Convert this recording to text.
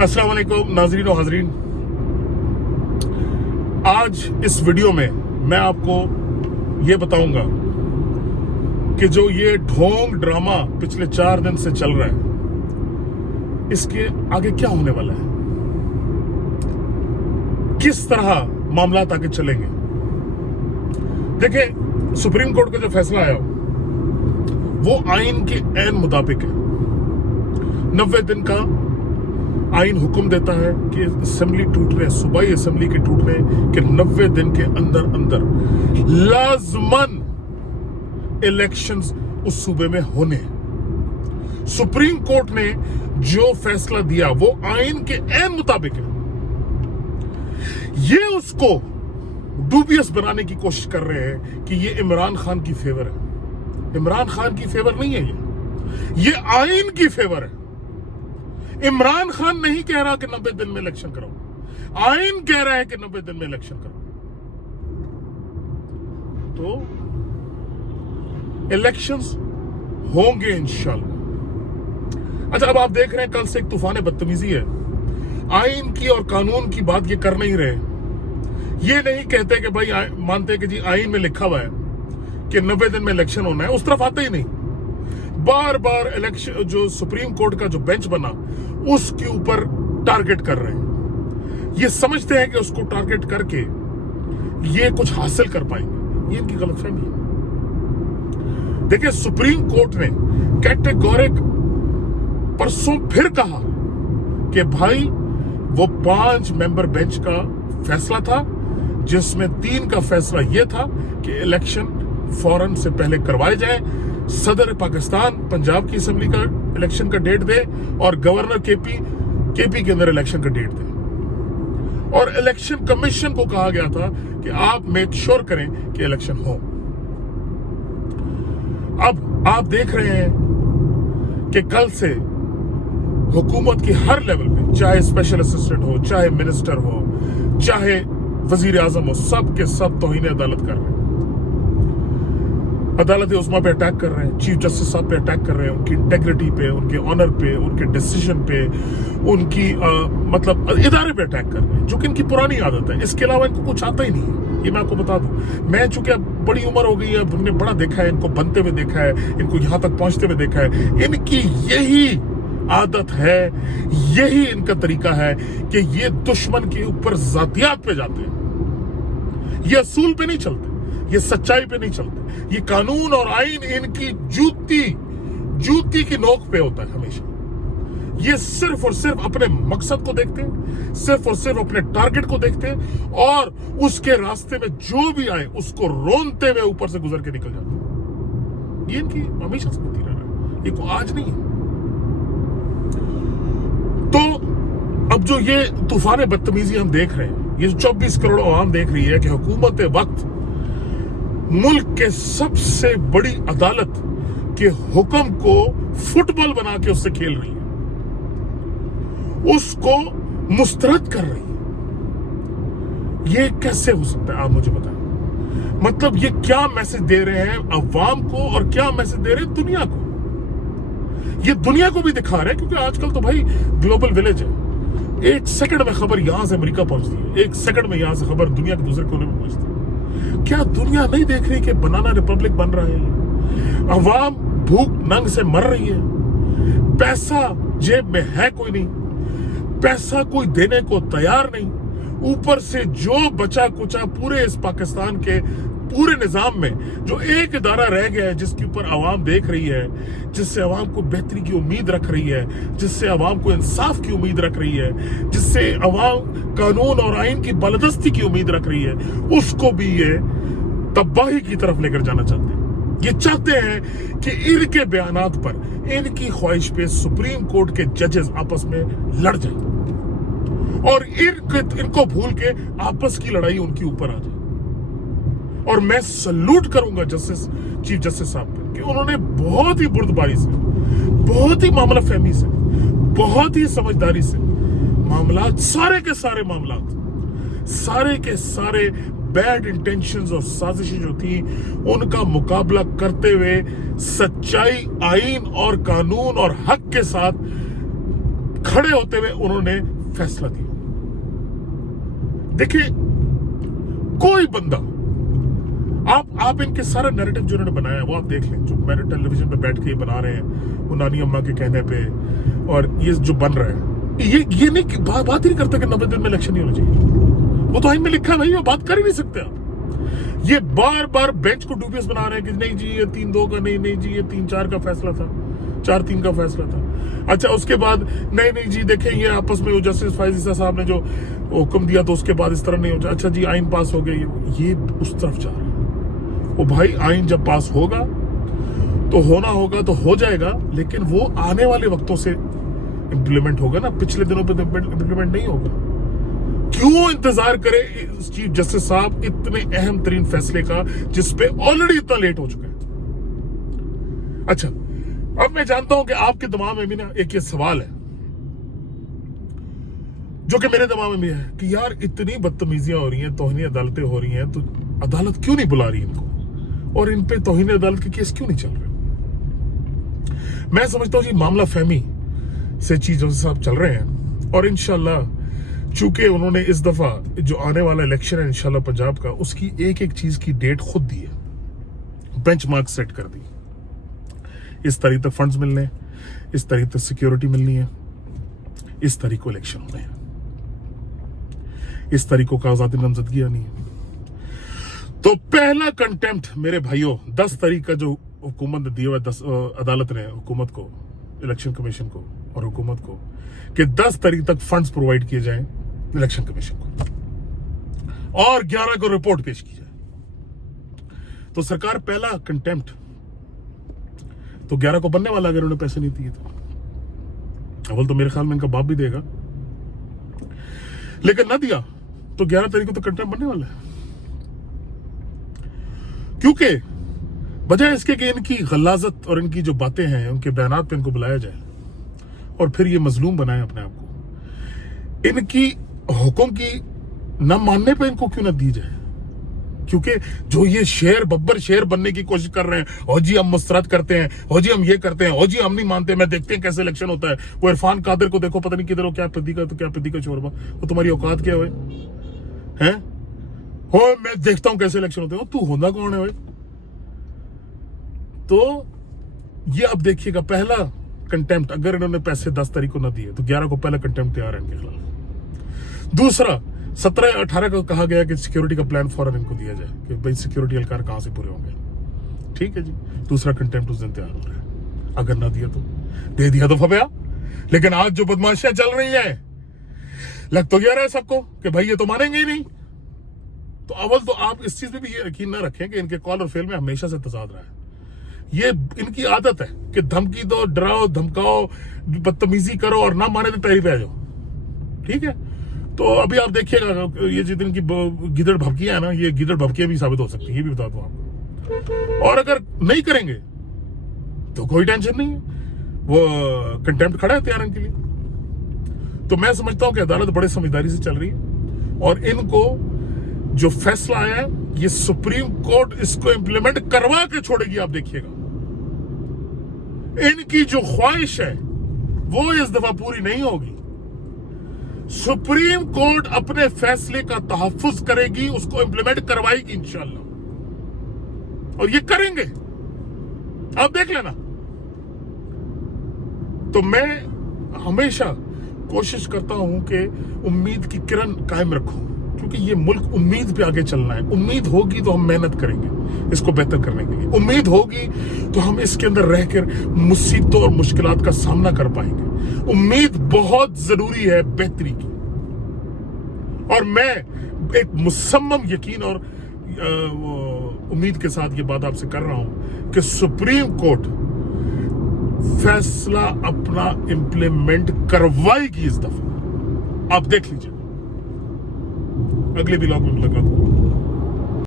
अस्सलाम वालेकुम नाज़रीन और हाज़रीन, आज इस वीडियो में मैं आपको ये बताऊंगा कि जो ये ढोंग ड्रामा पिछले 4 दिन से चल रहा है, इसके आगे क्या होने वाला है, किस तरह मामलात आगे चलेंगे। देखिए, सुप्रीम कोर्ट का जो फैसला आया वो आइन के ऐन मुताबिक है। 90 दिन का आइन हुक्म देता है कि असेंबली टूटने, सूबाई असेंबली के टूटने के 90 दिन के अंदर अंदर लाजमन इलेक्शंस उस सूबे में होने हैं। सुप्रीम कोर्ट ने जो फैसला दिया वो आइन के ऐन मुताबिक है। ये उसको डूबियस बनाने की कोशिश कर रहे हैं कि ये इमरान खान की फेवर है। इमरान खान की फेवर नहीं है, ये आइन की फेवर है। इमरान खान नहीं कह रहा कि 90 दिन में इलेक्शन कराओ, आइन कह रहा है कि 90 दिन में इलेक्शन कराओ। तो इलेक्शंस होंगे इंशाल्लाह। अच्छा, अब आप देख रहे हैं कल से एक तूफान बदतमीजी है। आइन की और कानून की बात ये कर नहीं रहे। ये नहीं कहते कि भाई मानते कि जी आइन में लिखा हुआ है कि 90 दिन में इलेक्शन होना है, उस तरफ आते ही नहीं। बार बार इलेक्शन, जो सुप्रीम कोर्ट का जो बेंच बना उसके ऊपर टारगेट कर रहे हैं। ये समझते हैं कि उसको टारगेट करके ये कुछ हासिल कर पाएंगे। ये इनकी गलतफहमी है। देखिए, सुप्रीम कोर्ट ने कैटेगोरिक परसों फिर कहा कि भाई वो 5 मेंबर बेंच का फैसला था, जिसमें 3 का फैसला यह था कि इलेक्शन फौरन से पहले करवाए जाए। सदर पाकिस्तान पंजाब की असेंबली का इलेक्शन का डेट दे और गवर्नर केपी के अंदर इलेक्शन का डेट दे। और इलेक्शन कमीशन को कहा गया था कि आप मेक श्योर करें कि इलेक्शन हो। अब आप देख रहे हैं कि कल से हुकूमत की हर लेवल पे, चाहे स्पेशल असिस्टेंट हो, चाहे मिनिस्टर हो, चाहे वजीर आजम हो, सब के सब तौहीन अदालत कर रहे हैं। अदालत उस्मा पे अटैक कर रहे हैं, चीफ जस्टिस साहब पे अटैक कर रहे हैं, उनकी इंटेग्रिटी पे, उनके ऑनर पे, उनके डिसीजन पे, उनकी मतलब इदारे पे अटैक कर रहे हैं, जो कि इनकी पुरानी आदत है। इसके अलावा इनको कुछ आता ही नहीं है। ये मैं आपको बता दूं, मैं चूंकि अब बड़ी उम्र हो गई है, हमने बड़ा देखा है, इनको बनते हुए देखा है, इनको यहां तक पहुंचते हुए देखा है। इनकी यही आदत है, यही इनका तरीका है कि ये दुश्मन के ऊपर जातियात पे जाते हैं। ये असूल पे नहीं चलते, ये सच्चाई पे नहीं चलते। ये कानून और आइन इनकी जूती की नोक पे होता है हमेशा। ये सिर्फ और सिर्फ अपने मकसद को देखते हैं, सिर्फ और सिर्फ अपने टारगेट को देखते हैं, और उसके रास्ते में जो भी आए उसको रोनते हुए ऊपर से गुजर के निकल जाते हैं। ये इनकी हमेशा से होती रहा है, ये को आज नहीं है। तो अब जो ये तूफान बदतमीजी हम देख रहे हैं, ये 24 करोड़ आवाम देख रही है कि हुकूमत वक्त मुल्क के सबसे बड़ी अदालत के हुक्म को फुटबॉल बना के उससे खेल रही है, उसको मुस्तरद कर रही है। ये कैसे हो सकता है, आप मुझे बताएं। मतलब ये क्या मैसेज दे रहे हैं अवाम को और क्या मैसेज दे रहे हैं दुनिया को। ये दुनिया को भी दिखा रहे हैं, क्योंकि आजकल तो भाई ग्लोबल विलेज है। 1 सेकंड में खबर यहां से अमेरिका पहुंचती है, 1 सेकंड में यहां से खबर दुनिया के दूसरे कोने में पहुंचती है। क्या दुनिया नहीं देख रही कि बनाना रिपब्लिक बन रहा है? अवाम भूख नंग से मर रही है, पैसा जेब में है कोई नहीं, पैसा कोई देने को तैयार नहीं। ऊपर से जो बचा कुचा पूरे इस पाकिस्तान के पूरे निजाम में जो एक इदारा रह गया है जिसके ऊपर आवाम देख रही है, जिससे आवाम को बेहतरी की उम्मीद रख रही है, जिससे आवाम को इंसाफ की उम्मीद रख रही है, जिससे आवाम कानून और आइन की बालदस्ती की उम्मीद रख रही है, उसको भी ये तबाही की तरफ लेकर जाना चाहते हैं। ये चाहते हैं कि इनके बयानात पर, इनकी ख्वाहिश पे सुप्रीम कोर्ट के जजेस आपस में लड़ जाए और इनको भूल के आपस की लड़ाई उनके ऊपर आ जाए। और मैं सल्यूट करूंगा चीफ जस्टिस साहब पे कि उन्होंने बहुत ही बुर्दबारी से, बहुत ही मामला फहमी से, बहुत ही समझदारी से मामलात, सारे के सारे मामलात, सारे के सारे बैड इंटेंशंस और साजिशें जो थी उनका मुकाबला करते हुए सच्चाई, आइन और कानून और हक के साथ खड़े होते हुए उन्होंने फैसला दिया। देखिए, कोई बंदा, आप इनके सारा नैरेटिव जो उन्होंने बनाया है वो आप देख लें, जो मैंने टेलीविजन पे बैठ के बना रहे हैं वो नानी अम्मा के कहने पे, और ये जो बन रहा है, ये नहीं बात ही नहीं करता कि 90 दिन में इलेक्शन नहीं होना चाहिए। वो तो आइन में लिखा है भाई, वो बात कर ही नहीं सकते आप। ये बार बार बेंच को डूबियस बना रहे हैं कि नहीं जी ये 3-2 का, नहीं जी ये 3-4 का फैसला था, 4-3 का फैसला था। अच्छा, उसके बाद नहीं जी देखें ये आपस में जस्टिस फायज़ साहब ने जो हुक्म दिया तो उसके बाद इस तरह नहीं हो जाए। अच्छा जी आइन पास हो गई, ये उस तरफ जा रहा है। वो भाई आइन जब पास होगा तो होना होगा तो हो जाएगा, लेकिन वो आने वाले वक्तों से इंप्लीमेंट होगा ना, पिछले दिनों पे इंप्लीमेंट नहीं होगा। क्यों इंतजार करे चीफ जस्टिस साहब इतने अहम तरीन फैसले का जिसपे ऑलरेडी इतना लेट हो चुका है। अच्छा, अब मैं जानता हूं कि आपके दिमाग में भी ना एक ये सवाल है जो कि मेरे दिमाग में भी है कि यार इतनी बदतमीजियां हो रही हैं, तौहीन अदालतें हो रही हैं, तो अदालत क्यों नहीं बुला रही इनको, और इन पे तौहीन अदालत के केस क्यों नहीं चल रहे। मैं समझता हूं जी मामला फहमी से चीफ जस्टिस साहब चल रहे हैं, और इंशाल्लाह चूंकि उन्होंने इस दफा जो आने वाला इलेक्शन है इंशाल्लाह पंजाब का, उसकी एक एक चीज की डेट खुद दी है, बेंचमार्क सेट कर दी। इस तारीख तक फंड्स मिलने हैं, इस तारीख तक सिक्योरिटी मिलनी है, इस तारीख को इलेक्शन होने हैं, इस तारीख को कागजात नामजदगी आनी है। तो पहला कंटेम्प्ट मेरे भाइयों 10 तारीख का जो हुकूमत ने दिया हुआ, अदालत ने हुकूमत को, इलेक्शन कमीशन को और हुकूमत को, कि 10 तारीख तक फंड्स प्रोवाइड किए जाएं इलेक्शन कमीशन को और 11 को रिपोर्ट पेश की जाए। तो सरकार पहला कंटेम्प्ट तो 11 को बनने वाला, अगर उन्होंने पैसे नहीं दिए तो। अव्वल तो मेरे ख्याल में इनका बाप भी देगा, लेकिन ना दिया तो 11 तारीख को तो कंटेम्प्ट बनने वाला है। क्योंकि वजह इसके कि इनकी गलाजत और इनकी जो बातें हैं, उनके बयानात पे इनको बुलाया जाए और फिर ये मजलूम बनाए अपने आप को। इनकी हुक्म की न मानने पे इनको क्यों ना दी जाए, क्योंकि जो ये शेर बब्बर शेर बनने की कोशिश कर रहे हैं, हो जी हम मुस्तरद करते हैं, हो जी हम ये करते हैं, हो जी हम नहीं मानते, मैं देखते हैं कैसे इलेक्शन होता है। वो इरफान कादिर को देखो, पता नहीं किधर हो, क्या पिद्दी का तो क्या पिद्दी का शोरबा, वो तुम्हारी औकात क्या है? हो मैं देखता हूं कैसे इलेक्शन होते हैं, तू होना कौन है भाई? तो ये अब देखिएगा, पहला कंटेम्प्ट अगर इन्होंने पैसे 10 तारीख को ना दिए तो 11 को पहला कंटेम्प्ट तैयार है इनके खिलाफ। दूसरा 17-18 को कहा गया कि सिक्योरिटी का प्लान फौरन इनको दिया जाए कि भाई सिक्योरिटी एहलकार कहां से पूरे होंगे। ठीक है जी, दूसरा कंटेम्प्ट उस दिन तैयार हो रहा है। अगर ना दिया तो दे दिया तो फबया, लेकिन आज जो बदमाशियां चल रही है लग तो गया रहा है सबको कि भाई ये तो मानेंगे ही नहीं। तो अव्वल तो आप इस चीज में भी ये यकीन ना रखें कि इनके कॉल और फेल में हमेशा से तजाद रहा है। ये इनकी आदत है कि धमकी दो, डराओ, धमकाओ, बदतमीजी करो और ना माने तो पैरी पे आ जाओ। ठीक है, तो अभी आप देखिएगा ये जितनी इनकी गिदड़ भभकियां है ना, ये गिदड़ भभकियां भी साबित हो सकती है, ये भी बता दूं आपको। और अगर नहीं करेंगे तो कोई टेंशन नहीं है, वो कंटेम्प्ट खड़ा है तैयार इनके लिए। तो मैं समझता हूं कि अदालत बड़े समझदारी से चल रही है और इनको जो फैसला आया है ये सुप्रीम कोर्ट इसको इंप्लीमेंट करवा के छोड़ेगी। आप देखिएगा, इनकी जो ख्वाहिश है वो इस दफा पूरी नहीं होगी। सुप्रीम कोर्ट अपने फैसले का तहफ्फुज करेगी, उसको इंप्लीमेंट करवाएगी इंशाल्लाह, और ये करेंगे, आप देख लेना। तो मैं हमेशा कोशिश करता हूं कि उम्मीद की किरण कायम रखूं, क्योंकि ये मुल्क उम्मीद पे आगे चलना है। उम्मीद होगी तो हम मेहनत करेंगे इसको बेहतर करने के लिए, उम्मीद होगी तो हम इसके अंदर रहकर मुसीबतों और मुश्किलात का सामना कर पाएंगे। उम्मीद बहुत जरूरी है बेहतरी की, और मैं एक मुसम्मम यकीन और उम्मीद के साथ ये बात आपसे कर रहा हूं कि सुप्रीम कोर्ट फैसला अपना इंप्लीमेंट करवाएगी इस दफा। आप देख लीजिए, अगले ब्लॉग में मुलाकात होगी।